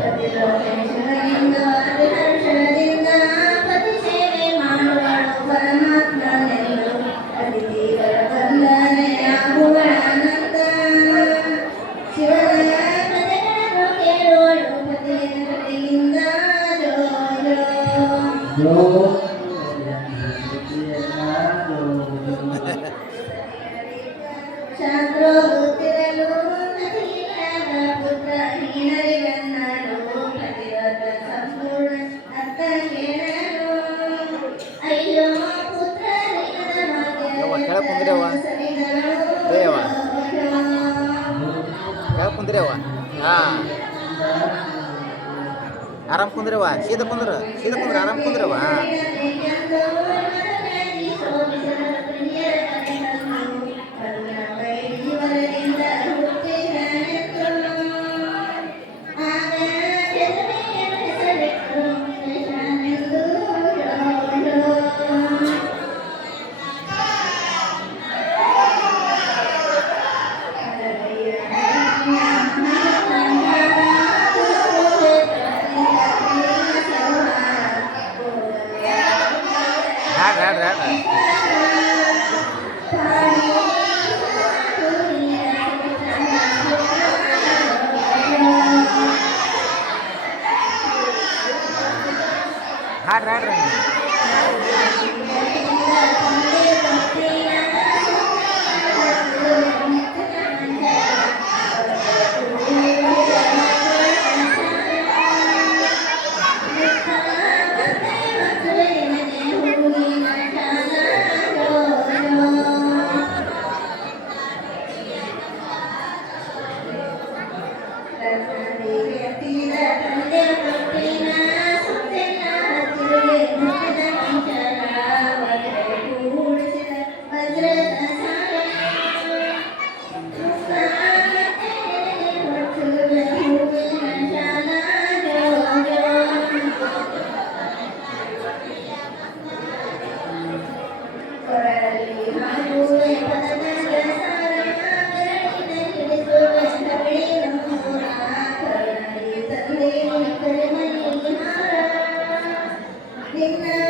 de ಕೆಳಗೆ ಕುಂದ್ರವ್ವ. ದೇವ ಕೆಳಗೆ ಕುಂದ್ರವ್ವ? ಹಾಂ. ಆರಾಮ್ ಕುಂದ್ರವ್ವ? ಸೀದಾ ಕುಂದ್ರ ಸೀದಾ ಕುಂದ್ರ ಆರಾಮ್ ಕುಂದ್ರವ್ವ? Amen.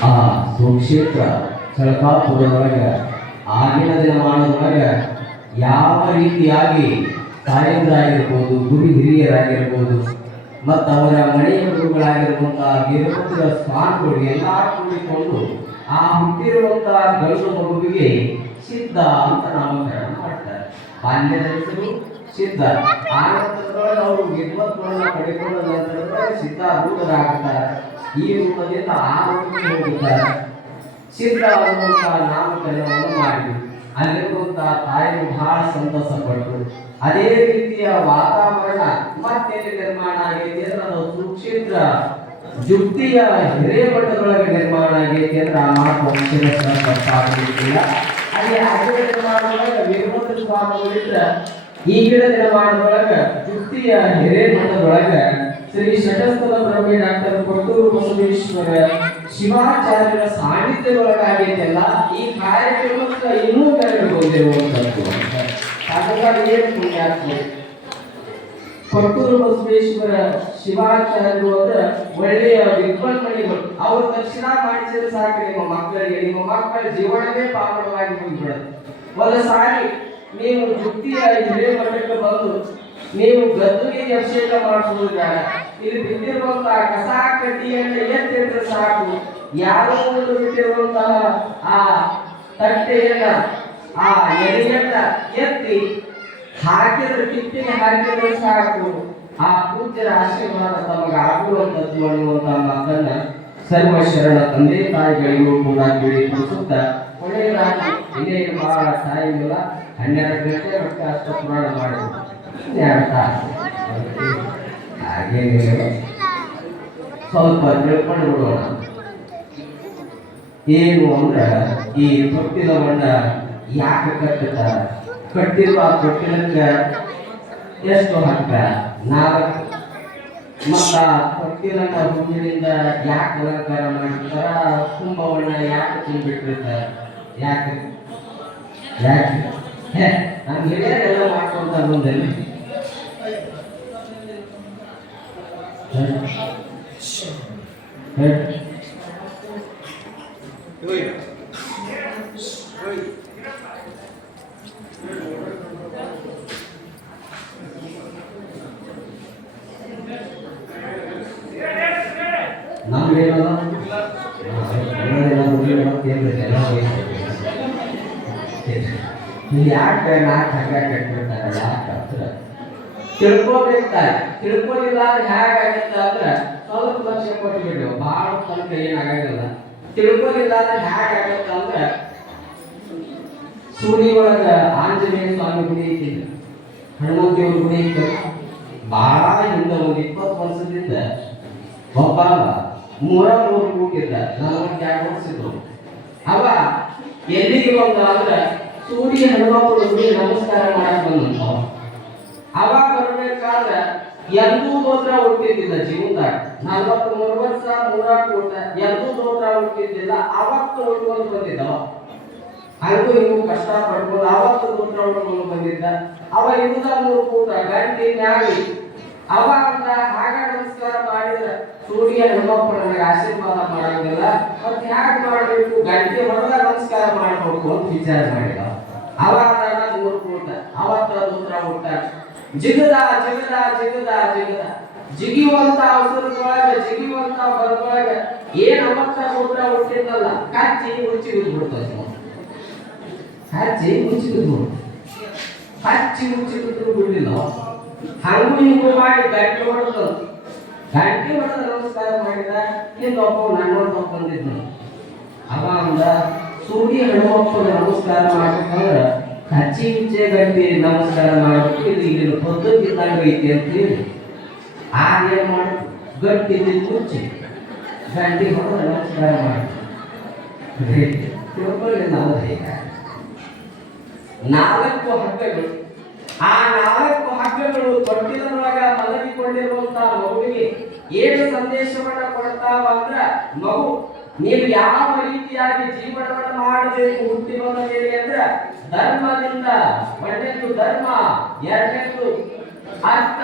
아, 동시에 자, 제가 다 보도록 하겠습니다. ಗುರು ಹಿರಿಯರಾಗಿರ್ಬೋದು, ಮತ್ತು ಅವರ ಮನೆಯ ಗುರುಗಳಾಗಿರುವಂತಹ ಗಿರುಮುಖದ ಸ್ವಾಮಿಗಳು ಎಲ್ಲ ಕೂಡಿಕೊಂಡು ಆ ಹುಟ್ಟಿರುವಂತಹ ಗಂಡು ಮಗುವಿಗೆ ಸಿದ್ಧ ಅಂತ ನಾಮಕರಣ ಮಾಡ್ತಾರೆ. ಸಿದ್ಧ. ಆ ನಂತರದೊಳಗೆ ಅವರು ವಿದ್ವತ್ಗಳನ್ನ ಪಡೆದುಕೊಂಡ ನಂತರದೊಳಗೆ ಅಭೂತರಾಗುತ್ತಾರೆ ಈ ರೂಪದಿಂದ ಆ ರೂಪಕ್ಕೆ ಹೋಗುತ್ತಾರೆ. ಸಿದ್ಧ ಅನ್ನುವಂತಹ ನಾಮಕರಣವನ್ನು ಮಾಡಿದ್ರು. ಅಲ್ಲಿರುವಂತಹ ತಾಯಿ ಬಹಳ ಸಂತೋಷ ಪಟ್ಟರು ಅದೇ ರೀತಿಯ ವಾತಾವರಣ ಮತ್ತೆಲ್ಲಿ ನಿರ್ಮಾಣ ಆಗೈತಿ ಅಂದ್ರೆ ಅದು ಸುಕ್ಷೇತ್ರ ಜುಕ್ತಿಯ ಹಿರೇಮಠದೊಳಗೆ ನಿರ್ಮಾಣ ಆಗೈತಿ ಅಂದ್ರೆ ಆ ಮಾತು ತಪ್ಪಾಗಲಿಕ್ಕಿಲ್ಲ ಅಲ್ಲಿ ಅದೇ ನಿರ್ಮಾಣದೊಳಗೆ ಈ ಈಗಿನ ನಿರ್ಮಾಣದೊಳಗ ಜುಕ್ತಿಯ ಹಿರೇಮಠದೊಳಗ ಶ್ರೀ ಷಟಸ್ಥಲ ಬ್ರಹ್ಮಿ ಡಾಕ್ಟರ್ ಕೊಟ್ಟೂರು ಬಸವೇಶ್ವರ ಶಿವಾಚಾರ್ಯರ ಸಾನ್ನಿಧ್ಯವೊಳಗಾಗೈತೆಲ್ಲ ಈ ಕಾರ್ಯಕ್ರಮಕ್ಕೆ ಇನ್ನೂ ಕರೆದುಕೊಂಡಿರುವಂಥದ್ದು ಹಾಗಾಗಿ ಪುಣ್ಯಾತ್ಮ? ಕೊಟ್ಟೂರು ಬಸವೇಶ್ವರ ಶಿವಾಚಾರ್ಯರು ಅಂದ್ರೆ ಒಳ್ಳೆಯ ವಿದ್ವನ್ಮಣಿಗಳು ಅವ್ರ ದರ್ಶನ ಮಾಡಿಸಿದ್ರೆ ಸಾಕು ನಿಮ್ಮ ಮಕ್ಕಳಿಗೆ. ನಿಮ್ಮ ಮಕ್ಕಳ ಜೀವನವೇ ಪಾವನವಾಗಿ ಹೋಗ್ಬಿಡುತ್ತೆ. ಒಂದು ಸಾರಿ ನೀವು ಜುಟ್ಟಿಯ ಹಿರಿಯ ಮಠಕ್ಕೆ ಬಂದು ನೀವು ಗದ್ದುಗೆ ಅಭಿಷೇಕ ಮಾಡಿಸುವುದು ಬೇಡ ಇಲ್ಲಿ ಬಿದ್ದಿರುವಂತಹ ಕಸ, ಕಡ್ಡಿಯನ್ನು ಎತ್ತಿದ್ರೆ ಸಾಕು. ಯಾರೋ ಒಂದು ಬಿಟ್ಟಿರುವಂತಹ ಆ ತಟ್ಟೆಯನ್ನ, ಆ ಎಲೆಯನ್ನ ಎತ್ತಿ ಹಾಕಿದ್ರೆ ಕಿಟ್ಟಿಗೆ ಹಾಕಿದ್ರೆ ಸಾಕು. ಆ ಪೂಜ್ಯರ ಆಶೀರ್ವಾದ ತಮಗೆ ಆಗುವಂತದ್ದು ಅನ್ನುವಂತಹ ಮಾತನ್ನ ಸರ್ವ ಶರಣ ತಂದೆ ತಾಯಿಗಳಿಗೂ ಕೂಡ ಕೇಳಿ ಕೊಡಿಸುತ್ತ ಒಳ್ಳೆಯದಾಗಿ ಇನ್ನೇನು ಬಹಳ ಟೈಮ್ ಹನ್ನೆರಡು ಗಂಟೆ ಅಷ್ಟು ಪುರಾಣ ಮಾಡಿ ಹಾಗೇನಿಲ್ಲ ಸ್ವಲ್ಪ ತಿಳ್ಕೊಂಡು ಬಿಡೋಣ ಏನು ಅಂದ್ರ ಈ ತೊಟ್ಟಿಲ ಬಣ್ಣ ಯಾಕೆ ಕಟ್ಟುತ್ತ ಕಟ್ಟಿರುವ ಆ ತೊಟ್ಟಿಲಕ್ಕ ಎಷ್ಟು ಹಕ್ಕ ನಾಲ್ಕು ಮತ್ತ ತೊಟ್ಟಿಲನ್ನ ಹೂವಿನಿಂದ ಯಾಕೆ ಅಲಂಕಾರ ಮಾಡಿರ್ತಾರ. ಕುಂಭವನ್ನ ಯಾಕೆ ತುಂಬಿಟ್ಟಿರ್ತಾರ ಯಾಕೆ? ಯಾಕೆ? ನಾನು ಹಿರಿಯರೆಲ್ಲ ಮಾಡ್ಕೊಂತ ಬಂದಲ್ಲಿ ಹೇಳಿ. ನಮ್ಗೇನಲ್ಲ ಯಾಕೆ ನಾಲ್ಕು ಹಗ್ಗ ಕಟ್ಬಿಡ್ತಾರೆ ಯಾಕೆ ಹತ್ರ? ತಿಳ್ಕೊಬೇಕಾರೆ ತಿಳ್ಕೊಂಡಿಲ್ಲ ಅಂದ್ರೆ ಹೇಗಾಗತ್ತೆ ಅಂದ್ರೆ ಸ್ವಲ್ಪ ಲಕ್ಷ ಕೊಟ್ಬಿಟ್ಟು ಭಾಳ ತನಕ ಏನಾಗಂಗಿಲ್ಲ ತಿಳ್ಕೊಂಡಿಲ್ಲ ಅಂದ್ರೆ ಹೇಗಾಗತ್ತೆ ಅಂದ್ರೆ ಸೂರಿ ಒಳಗ ಆಂಜನೇಯ ಸ್ವಾಮಿ ಗುಡಿ ಐತಿ ಹನುಮಂತಿಯವ್ರ ಗುಡಿ ಐತೆ. ಭಾಳ ಹಿಂದೆ ಒಂದು ಇಪ್ಪತ್ತು ವರ್ಷದಿಂದ ಒಬ್ಬ ಮೂರ ಮೂರು ಕೂಗಿದ್ದ ಎರಡು ವರ್ಷ ಇದ್ರು ಅವ ಎಲ್ಲಿಗೆ ಬಂದ ಅಂದ್ರೆ ಸೂರ್ಯ ಹನುಮಪ್ಪನ ನಮಸ್ಕಾರ ಮಾಡಕ್ ಬಂದಂತ ಅವಾಗ ಬರ್ಬೇಕಾದ್ರೆ ಎಂದೂ ದೋತ್ರ ಹುಟ್ಟಿದ್ದಿಲ್ಲ ಜೀವನದಾಗ. ನಲ್ವತ್ತು ವರ್ಷ, ಮೂರಾಕ್ ಕೊಟ್ಟ ಎಂದೂ ದೋತ್ರ ಹುಟ್ಟಿದ್ದಿಲ್ಲ. ಅವತ್ತು ಹುಟ್ಕೊಂಡು ಬಂದಿದ್ದವ ಅಲ್ಲೂ ಇನ್ನೂ ಕಷ್ಟ ಪಡ್ಕೊಂಡು ಅವತ್ತು ದೋತ್ರ ಉಟ್ಕೊಂಡು ಬಂದಿದ್ದ. ಅವ ಇಂದ ಮೂರು ಕೂಟ ಗಂಟಿ ಅವ ಅಂದ ಹಾಗ ನಮಸ್ಕಾರ ಮಾಡಿದ್ರ ಸೂರ್ಯ ಹೆಣ್ಮಕ್ಳು ಆಶೀರ್ವಾದ ಮಾಡಂಗಿಲ್ಲ. ಮತ್ತೆ ಹ್ಯಾಕ್ ಮಾಡಬೇಕು? ಗಂಟೆ ಹೊಡೆದ ನಮಸ್ಕಾರ ಮಾಡಬೇಕು ಅಂತ ವಿಚಾರ ಮಾಡಿದ ಅವಾಗ ಮೂರು ಕೂಟ ಅವತ್ತ ಉತ್ತರ ಹುಟ್ಟ ಜಿಗದ ಜಿಗದ ಜಿಗದ ಜಿಗದ. ಜಿಗಿಯುವಂತ ಅವಸರದೊಳಗ ಜಿಗಿಯುವಂತ ಬರದೊಳಗ ಏನ್ ಅವತ್ತ ಉತ್ತರ ಹುಟ್ಟಿದ್ದಲ್ಲ ಕಚ್ಚಿ ಮುಚ್ಚಿ ಬಿದ್ಬಿಡ್ತದೆ ಹಚ್ಚಿ ಮುಚ್ಚಿ ಬಿದ್ಬಿಡ್ತು ಹಚ್ಚಿ ಮುಚ್ಚಿ ಬಿದ್ರು ಬಿಡ್ಲಿಲ್ಲ ಹಂಗು ಹಿಂಗು ಮಾಡಿ ಗಂಟೆ ಹೊಡೆದು, ಗಂಟೆ ಹೊಡೆದ ನಮಸ್ಕಾರ ಮಾಡಿದ ಇನ್ನೊಬ್ಬ ನನ್ನೊಂದು ಬಂದಿದ್ನು. ಅವ ಅಂದ ಸೂರ್ಯ ಹನುಮಪ್ಪನ ನಮಸ್ಕಾರ ಮಾಡ್ಬೇಕಂದ್ರ ಹಚ್ಚಿ ಮುಚ್ಚೆ ಗಂಟೆ ನಮಸ್ಕಾರ ಮಾಡಬೇಕು ಇದು ಪದ್ಧತಿ ಇದ್ದಂಗ ಐತಿ ಅಂತ ಹೇಳಿ. ಆಗ ಏನ್ ಮಾಡು ಗಟ್ಟಿ ಮುಚ್ಚಿ. ಗಂಟೆ ಹೋದ್ರೆ ನಮಸ್ಕಾರ ಮಾಡಿ ತಿಳ್ಕೊಳ್ಳಿ ನಾವು ಹೇಗ. ನಾಲ್ಕು ಹಗ್ಗಗಳು. ಆ ನಾಲ್ಕು ಹಗ್ಗಗಳು ತೊಟ್ಟಿಲೊಳಗ ಮಲಗಿಕೊಂಡಿರುವಂತಹ ಮಗುವಿಗೆ ಏನು ಸಂದೇಶವನ್ನ ಕೊಡ್ತಾವ ಅಂದ್ರ ಮಗು ನೀವು ಯಾವ ರೀತಿಯಾಗಿ ಜೀವನವನ್ನು ಮಾಡಬೇಕು ಹುಟ್ಟಿ ಹೇಳಿ ಅಂದ್ರೆ ಅಂದ್ರ ಧರ್ಮದಿಂದ ಒಂದೆಂದು ಧರ್ಮ ಎರಡನೇದು ಅರ್ಥ.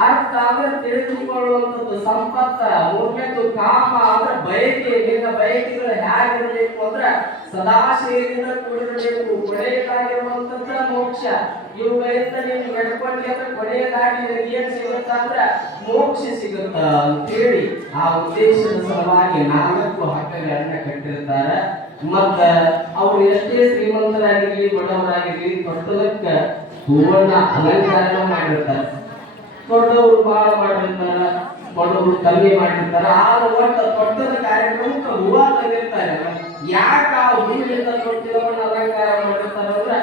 ಅರ್ಥ ಅಂದ್ರೆ ತಿಳಿದುಕೊಳ್ಳುವಂಥದ್ದು ಸಂಪತ್ತ ಮೂರನೇದು ಕಾಮ ಅಂದ್ರೆ ಬಯಕೆ ನಿನ್ನ ಬಯಕೆಗಳು ಹೇಗಿರಬೇಕು ಅಂದ್ರೆ ಸದಾಶಯದಿಂದ ಕೂಡಿರಬೇಕು. ಕೊನೆಯದಾಗಿರುವಂಥದ್ದು ಮೋಕ್ಷ. ಇವುಗಳಿಂದ ನೀವು ನಡ್ಕೊಂಡ್ರೆ ಅಂದ್ರೆ ಕೊನೆಯದಾಗಿ ನಿನಗೆ ಸಿಗುತ್ತ ಅಂದ್ರೆ ಮೋಕ್ಷ ಸಿಗುತ್ತ ಅಂತೇಳಿ ಆ ಉದ್ದೇಶದ ಸಲುವಾಗಿ ನಾಲ್ಕು ಹಕ್ಕಗಳನ್ನ ಕಟ್ಟಿರ್ತಾರೆ. ಮತ್ತ ಅವ್ರು ಎಷ್ಟೇ ಶ್ರೀಮಂತರಾಗಿರ್ಲಿ, ಬಡವರಾಗಿರ್ಲಿ ಪಟ್ಟದಕ್ಕ ಹೂವನ್ನ ಅಲಂಕಾರ ಮಾಡಿರ್ತಾರೆ. ದೊಡ್ಡವರು ಬಹಳ ಮಾಡಿರ್ತಾರ ದೊಡ್ಡವರು ಕಮ್ಮಿ ಮಾಡಿರ್ತಾರ. ಆದ ಒಟ್ಟ ದೊಡ್ಡದ ಕಾರ್ಯಕ್ರಮಕ್ಕೆ ಹೂವ ತೆಗಿರ್ತಾರೆ ಯಾಕ ಆ ಹೂವಿನಿಂದ ದೊಡ್ಡವನ್ನ ಅಲಂಕಾರ ಮಾಡಿರ್ತಾರ ಅಂದ್ರೆ,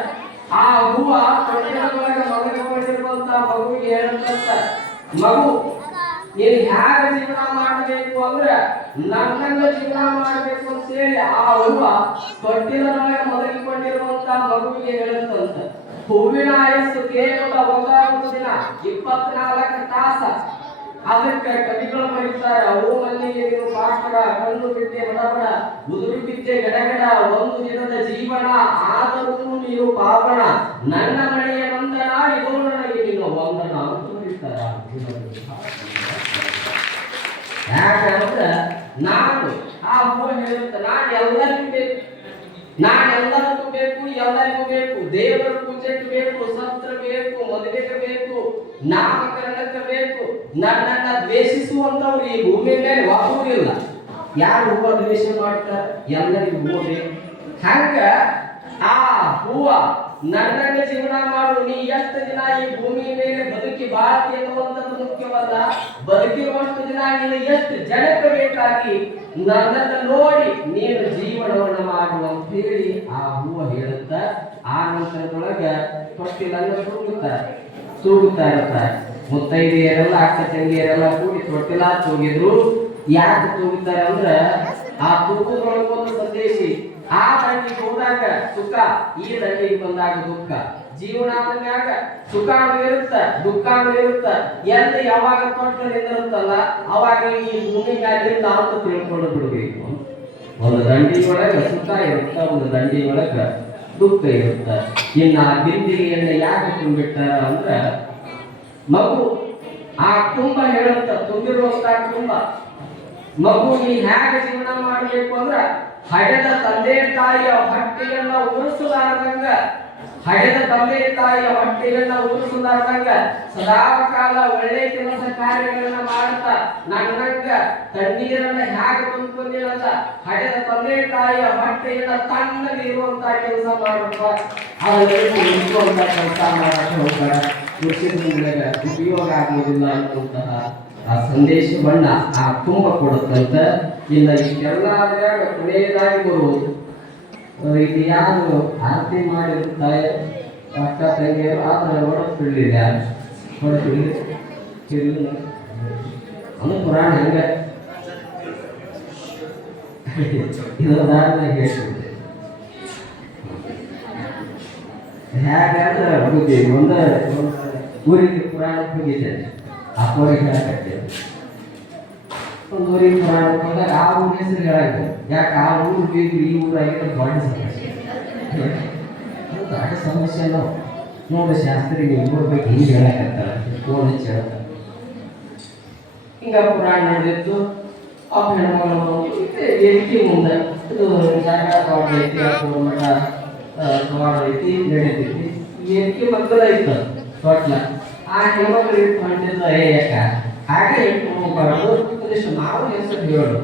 ಆ ಹೂವ ಮಗನ ಮಲಗಿಕೊಂಡಿರುವಂತ ಮಗುವಿಗೆ ಹೇಳಂತ ಮಗು, ನೀನು ಹ್ಯಾಗ ಜೀವನ ಮಾಡಬೇಕು ಅಂದ್ರೆ ನನ್ನ ಜೀವನ ಮಾಡಬೇಕು ಅಂತ ಹೇಳಿ ಆ ಹೂವ ತೊಟ್ಟಿಲೊಳಗ ಮೊದಲಿಕೊಂಡಿರುವಂತ ಮಗುವಿಗೆ ಹೇಳುತ್ತಂತ ಹೂವಿನ ಆಯಸ್ಸು ಕೇವಲ ಒಂದಾರು ದಿನ, ಇಪ್ಪತ್ನಾಲ್ಕು ತಾಸ. ಅದಕ್ಕೆ ಕವಿಗಳು ಬರೀತಾರೆ ಅವು ಮಲ್ಲಿಗೆ ಪಾಠ ಕಣ್ಣು ಬಿದ್ದೆ ಬಡಬಡ ಉದುರು ಬಿದ್ದೆ ಗಡಗಡ, ಒಂದು ದಿನದ ಜೀವನ, ಆದರೂ ನೀನು ಪಾಪಣ ನನ್ನ ಮನೆಯ ವಂದನ ಇದು ನನಗೆ ನಿನ್ನ ವಂದನ ಅಂತ ಬರೀತಾರೆ ಯಾಕಂದ್ರೆ ನಾನು ಆ ಹೂವ ಹೇಳುತ್ತ ನಾನು ಎಲ್ಲರಿಗೂ ಬೇಕು. ನಾನು ಎಲ್ಲರಿಗೂ ಬೇಕು ಎಲ್ಲರಿಗೂ ಬೇಕು. ದೇವರ ಪೂಜೆಗೆ ಬೇಕು, ಸತ್ರ ಬೇಕು ಮದುವೆಗೆ ಬೇಕು, ನಾಮಕರಣಕ್ಕೆ ಬೇಕು. ನನ್ನನ್ನ ದ್ವೇಷಿಸುವಂತವ್ರು ಈ ಭೂಮಿ ಮೇಲೆ ಒಬ್ಬರು ಇಲ್ಲ. ಯಾರು ಹೂವ ದ್ವೇಷ ಮಾಡ್ತಾರೆ? ಎಲ್ಲರಿಗೂ ಹೂವ. ಬೇಕು ಹಂಗ ಆ ಹೂವ ನನ್ನನ್ನ ಜೀವನ ಮಾಡು. ನೀ ಎಷ್ಟು ದಿನ ಈ ಭೂಮಿ ಮೇಲೆ ಬದುಕಿ ಬಾಳ್ತಿ ಎನ್ನುವಂಥದ್ದು ಮುಖ್ಯವಲ್ಲ? ಬದುಕಿರುವಷ್ಟು ದಿನ ನೀನು ಎಷ್ಟು ಜನಕ್ಕೆ ಬೇಕಾಗಿ ನನ್ನನ್ನು ನೋಡಿ ನೀನು ಜೀವನವನ್ನು ಮಾಡು ಅಂತ ಹೇಳಿ ಆ ಹೂವ ಹೇಳುತ್ತ ಆ ನಂತರದೊಳಗ ತೊಟ್ಟಿಲನ್ನು ತೂಗುತ್ತಾರೆ ತೂಗುತ್ತಾ ಇರ್ತಾರೆ ಮುತ್ತೈದೆಯರೆಲ್ಲ ಅಕ್ಕ ತಂಗಿಯರೆಲ್ಲ ಕೂಡಿ ತೊಟ್ಟಿಲ ತೂಗಿದ್ರು. ಯಾಕೆ ತೂಗುತ್ತಾರೆ ಅಂದ್ರೆ, ಆ ತೂಗುದೊಳಗೊಂದು ಸಂದೇಶಿ, ಆ ದಂಡಿಗೆ ಹೋದಾಗ ಸುಖ, ಈ ದಂಡಿಗೆ ಬಂದಾಗ ದುಃಖ. ಜೀವನ ಸುಖ ಇರುತ್ತ ದುಃಖಾನು ಇರುತ್ತ. ಎಲ್ಲಿ ಯಾವಾಗ ತೊಟ್ಟು ಅವಾಗ ಈ ಭೂಮಿ ಮ್ಯಾಲಿಂದ ಅಂತ ತಿಳ್ಕೊಂಡು ಬಿಡಬೇಕು. ಒಂದು ದಂಡಿ ಒಳಗ ಸುಖ ಇರುತ್ತ, ಒಂದು ದಂಡಿ ಒಳಗ ದುಃಖ ಇರುತ್ತ. ಇನ್ನ ಬಿಂದಿಗೆಯನ್ನ ಯಾಕೆ ತುಂಬಿಟ್ಟಾರ ಅಂದ್ರ, ಮಗು ಆ ಕುಂಭ ಹೇಳುತ್ತ ತುಂಬಿರುವಂತ ಕುಂಭ. ಮಗು ನೀ ಹೇಗೆ ಜೀವನ ಮಾಡಬೇಕು ಅಂದ್ರ, ಹಡೆದ ತಂದೆ ತಾಯಿಯ ಹೊಟ್ಟೆಯನ್ನ ಉಳಿಸಲಾರ್ದಂಗ ಹಡೆದ ತಂದೆ ತಾಯಿಯ ಹೊಟ್ಟೆಯನ್ನ ಉಳಿಸಲಾರ್ದಂಗ ಸದಾ ಕಾಲ ಒಳ್ಳೆ ಕೆಲಸ ಕಾರ್ಯಗಳನ್ನ ಮಾಡುತ್ತಾ ನನ್ನಂಗ ತಣ್ಣೀರನ್ನ ಹೇಗೆ ತುಂಬಿಕೊಂಡಿರಲ್ಲ ಹಡೆದ ತಂದೆ ತಾಯಿಯ ಹೊಟ್ಟೆಯನ್ನ ತಣ್ಣಗೆ ಇರುವಂತ ಕೆಲಸ ಉಳಿಸುವಂತ ಕೆಲಸ ಮಾಡಕ್ಕೆ ಉಪಯೋಗ ಆಗುವುದಿಲ್ಲ ಅನ್ನುವಂತಹ ಆ ಸಂದೇಶವನ್ನ ಆ ತುಂಬ ಕೊಡುತ್ತಂತ. ಇಲ್ಲ ಇಷ್ಟೆಲ್ಲ ಆದಾಗ ಕೊನೆಯದಾಗಿ ಬರುವುದು. ಇದು ಯಾರು ಆರತಿ ಮಾಡಿರುತ್ತಾರೆ ಅಕ್ಕ ತಂಗಿಯರು ಆದ್ರೆ ಹೊಡೆದ್ಬಿಡ್ಲಿಲ್ಲ ಹೊಡೆದ್ಬಿಡ್ಲಿ ತಿರ್ಗಿ ಅದು ಪುರಾಣ ಹೆಂಗ? ಇದು ಉದಾಹರಣೆ ಹೇಳ್ತಿದ್ದೆ ಹೇಗಂದ್ರೆ ಹೋಗಿ ಮುಂದೆ ಊರಿಗೆ ಪುರಾಣಕ್ಕೆ ಹೋಗಿದ್ದೆ ಅಪ್ಪರಿಗೆ ಹೇಳಕತ್ತೆ ಊರಿಗೆ ಪುರಾಣಕ್ಕೆ ಹೋದಾಗ ಆ ಊರಿನ ಹೆಸರು ಹೇಳಾಯ್ತು ಯಾಕೆ ಆ ಊರು ಬೇಕು ಈ ಊರಾಗಿರೋ ಬಾಡಿ ದೊಡ್ಡ ಸಮಸ್ಯೆ ಅಲ್ಲ. ನೋಡಿ ಶಾಸ್ತ್ರಿ, ನೀವು ಊರ ಬಗ್ಗೆ ಹಿಂಗೆ ಹೇಳಕತ್ತಾರ ಹಿಂಗ ಪುರಾಣ ನಡೆದಿತ್ತು ಆ ಹೆಣ್ಮಗಳು ಮುಂದೆ, ಇದು ಜಾಗ ದೊಡ್ಡ ಐತಿ ಅಥವಾ ಮಠ ದೊಡ್ಡ ನಡೀತೈತಿ ಎತ್ತಿ ಮಕ್ಕಳ ಐತ ತೊಟ್ಲ ಆ ಹೆಣ್ಮಕ್ಳು ಇಟ್ಕೊಂಡಿದ್ದ ಏ ಯಾಕ ಹಾಗೆ ಇಟ್ಕೊಂಡು ಹೋಗ್ಬಾರ್ದು ಒಂದಿಷ್ಟು ನಾವು ಹೆಸರು ಹೇಳು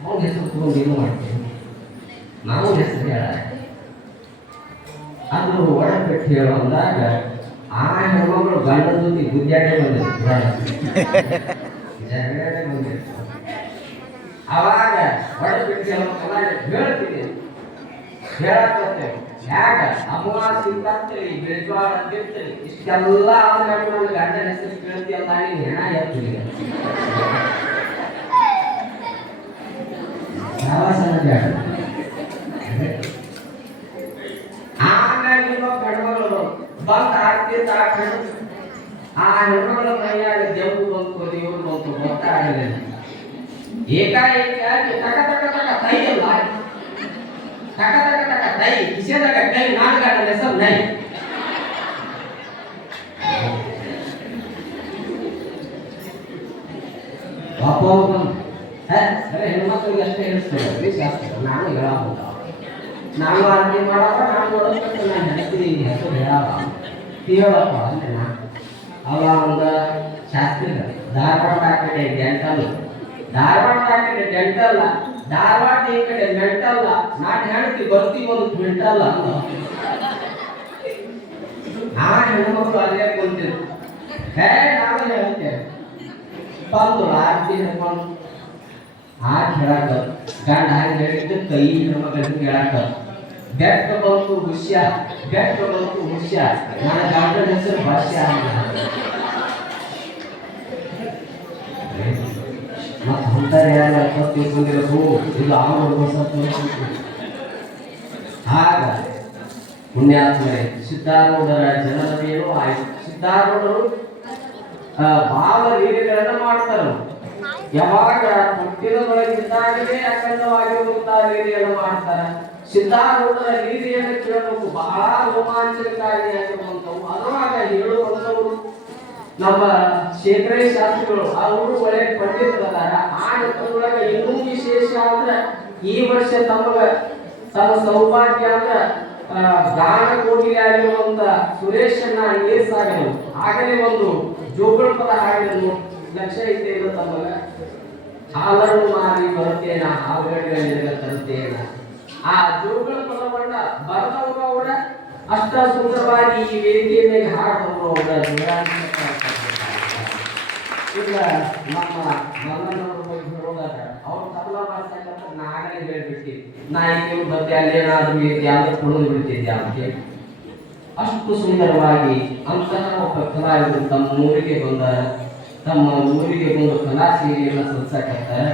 ಅವ್ನ ಹೆಸರು ತಗೊಂಡು ಏನು ಮಾಡ್ತೀವಿ ನಾವು ಹೆಸರು ಹೇಳ ಅದು ಒಡಪೆಟ್ಟು ಹೇಳು ಅಂದಾಗ ಆ ಹೆಣ್ಮಗಳು ಗಂಡನ ಜೊತೆ ಗುದ್ದಾಟೆ ಬಂದಿತ್ತು ಜಗಳೇ ಬಂದಿತ್ತು ಅವಾಗ ಒಡಪೆಟ್ಟು ಹೇಳೋಕಲ್ಲ ಹೇಳ್ತೀನಿ ಹೇಳಕ್ಕೆ ಯಾಕ ಅಮಾವಾಸ್ಯೆ ತತ್ತಲಿ ಬೆಳಗಾಳ ತಿರ್ತಲಿ ಇಷ್ಟೆಲ್ಲ ಆದ್ರೆ ನನ್ನ ಗಂಡನ ಹೆಸರು ಕೇಳ್ತಿಯಲ್ಲ ನೀನು ಹೆಣ ಎತ್ತಿಲ್ಲ ಯಾವ ಬೇಡ ಆಮೇಲೆ ಇನ್ನೊಬ್ಬ ಹೆಣ್ಮಗಳು ಬಂದು ಆಗ್ತಿದ್ದ ಆ ಹೆಣ್ಣು ಆ ಹೆಣ್ಮಗಳ ಮೈಯಾಗ ದೆವ್ವು ಬಂತು ದೇವ್ರು ಬಂತು ಗೊತ್ತಾಗಲಿಲ್ಲ ಏಕಾಏಕಿ ಆಗಿ ಟಕ ಟಕ ಟಕ ತೈ ಅಲ್ಲ ಟಕ ಟಕ ಟಕ ತೈ ಕಿಸೆದಾಗ ಕೈ ನಾಲ್ಗಾಡ ಹೆಸರು ನೈ ಪಾಪ ಬಂದು ಹೇ ಸರಿ ಹೆಣ್ಮಕ್ಳಿಗೆ ಅಷ್ಟೇ ಹೇಳಿಸ್ತೇವೆ ಶಾಸ್ತ್ರ ನಾನು ಹೇಳಬಹುದು ನಾನು ಅಡುಗೆ ಮಾಡಾಗ ನಾನು ನೋಡೋದಕ್ಕೆ ನಾನು ಹೆಂಡತಿ ಹೆಸರು ಹೇಳಪ್ಪ ಅಂದ್ರೆ ನಾನು ಅವ ಒಂದು ಶಾಸ್ತ್ರಿ ಧಾರವಾಡ ಆ ಕಡೆ ಡೆಂಟಲ್ ಧಾರವಾಡ ಆ ಕಡೆ ಡೆಂಟಲ್ ಧಾರವಾಡ ಈ ಕಡೆ ಮೆಂಟಲ್ ನಾನು ಹೇಳ್ತಿ ಬರ್ತೀವಿ ಒಂದು ಮೆಂಟಲ್ಲ ಅಂತ. ಆ ಹೆಣ್ಮಕ್ಳು ಅಲ್ಲೇ ಕುಂತಿದ್ರು. ಹೇ ನಾನು ಹೇಳ್ತೇನೆ ಬಂದು ಆರ್ತಿ ಹಿಡ್ಕೊಂಡು ಆ ಹೇಳಾಕ ಗಂಡ ಹಾಗೆ ಹೇಳಿದ್ದು ಕೈ ಹೆಣ್ಮಕ್ಳಿಗೆ ಹೇಳಕ ಬೆಟ್ಟ ಬಂತು ಹುಷ್ಯ ಬೆಟ್ಟ ಬಂತು ಹುಷ್ಯ. ನನ್ನ ಗಂಡನ ಹೆಸರು ಭಾಷ್ಯ ಮತ್ತೆ ಅಂತಾರೆ ಯಾರು ಅಪ್ಪತ್ತು ಬಂದಿರೋದು ಇದು ಅವನು ಆಗ ಪುಣ್ಯಾತ್ಮರೇ, ಸಿದ್ಧಾರೂಢರ ಜನನದೇನು ಆಯ್ತು. ಸಿದ್ಧಾರೂಢರು ಭಾವ ಲೀಲೆಗಳನ್ನು ಮಾಡ್ತಾರೆ ಯಾವಾಗ ಹುಟ್ಟಿದೊಳಗಿದ್ದಾಗಲೇ ಅಖಂಡವಾಗಿರುವಂತಹ ಎಲ್ಲ ಮಾಡ್ತಾರೆ ಸಿದ್ಧಾರೂಢರ ರೀತಿಯನ್ನು ಕೇಳಬೇಕು. ಬಹಳ ರೋಮಾಂಚನಕಾರಿಯಾಗಿರುವಂಥವು ಅದರೊಳಗ ಹೇಳುವಂತವರು ನಮ್ಮ ಶೇಖರೇ ಶಾಸ್ತ್ರಿಗಳು ಅವರು ಒಳ್ಳೆ ಪಂಡಿತರದಾರ ಆ ನಿಟ್ಟಿನೊಳಗ ಇನ್ನೂ ವಿಶೇಷ ಅಂದ್ರೆ ಈ ವರ್ಷ ತಮಗ ತಮ್ಮ ಸೌಭಾಗ್ಯ ಅಂದ್ರ ದಾನ ಕೋಟಿಗೆ ಆಗಿರುವಂತ ಸುರೇಶನ್ನ ನೀರ್ಸಾಗಲು ಆಗಲೇ ಒಂದು ಜೋಗಳ ಪದ ಹಾಡಿದನು. ಲಕ್ಷ್ಯ ಐತೆ ಇಲ್ಲ ತಮ್ಮಗ. ಹಾಲನ್ನು ಮಾರಿ ಬರುತ್ತೇನ ಹಾವುಗಳಿಗೆ ತರುತ್ತೇನ ಆ ಜೋಗಳ ಪದವನ್ನ ಬರದವಾಗ ಅವರ, ಅಷ್ಟ ಸುಂದರವಾಗಿ ಈ ವೇದಿಕೆಯ ಮೇಲೆ ಹಾಡುವರು ಅವರ ಈಗ ನಮ್ಮ ಮಲ್ಲನವ್ರ ಬಗ್ಗೆ ಹೇಳೋದಾದ್ರೆ ಅವ್ರು ತಬಲ ಮಾಡ್ತಕ್ಕಂಥ ನಾ ಆಗಲೇ ಹೇಳ್ಬಿಟ್ಟಿ ನಾ ಈಗ ಬರ್ತೆ ಅಲ್ಲೇನಾದ್ರೂ ಅಂತ ಕುಡಿದು ಬಿಡ್ತಿದ್ದೆ ಅಂತ ಅಷ್ಟು ಸುಂದರವಾಗಿ ಅಂತಹ ಒಬ್ಬ ಕಲಾವಿದರು ತಮ್ಮ ಊರಿಗೆ ಬಂದ ತಮ್ಮ ಊರಿಗೆ ಬಂದು ಕಲಾ ಎಲ್ಲ ಸಲ್ಲಿಸಕತ್ತಾರೆ